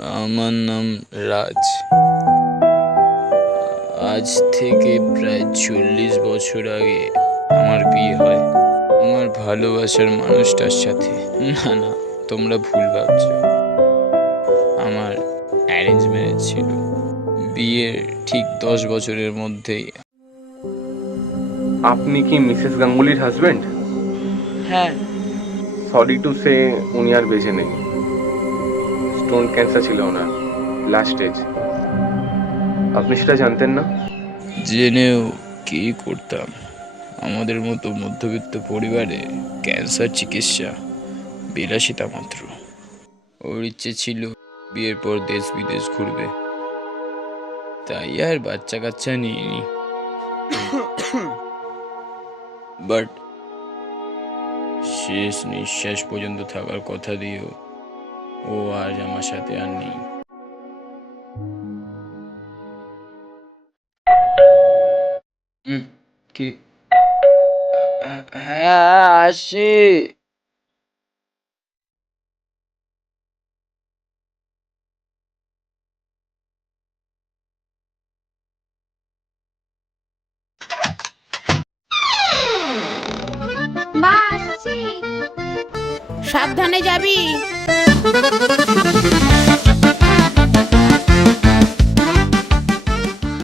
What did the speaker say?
আমার নাম রাজ। আজ থেকে প্রায় 40 বছর আগে আমার বিয়ে হয় আমার ভালোবাসার মানুষটার সাথে। না না, তোমরা ভুল ভাবছো, আমার অ্যারেঞ্জ ম্যারেজ ছিল। বিয়ের ঠিক 10 বছরের মধ্যেই। আপনি কি মিসেস গাঙ্গুলির হাজবেন্ড? হ্যাঁ। সরি টু সে, উনি আর বেঁচে নেই। স্টোন ক্যান্সার ছিল ওনার, লাস্ট স্টেজ। আপনি সেটা জানতেন না? জেনেও কি করতাম? আমাদের মতো মধ্যবিত্ত পরিবারে ক্যান্সার চিকিৎসা বিলাসিতা মাত্র। ওর ইচ্ছে ছিল বিয়ের পর দেশ বিদেশ ঘুরবে, তাই আর বাচ্চা কাচ্চা নিইনি। বাট শেষ নিঃশ্বাস পর্যন্ত থাকার কথা দিয়েও ও আজ আমার সাথে আর নেই। কি? হ্যাঁ, আসি। মা আসছি। সাবধানে যাবি।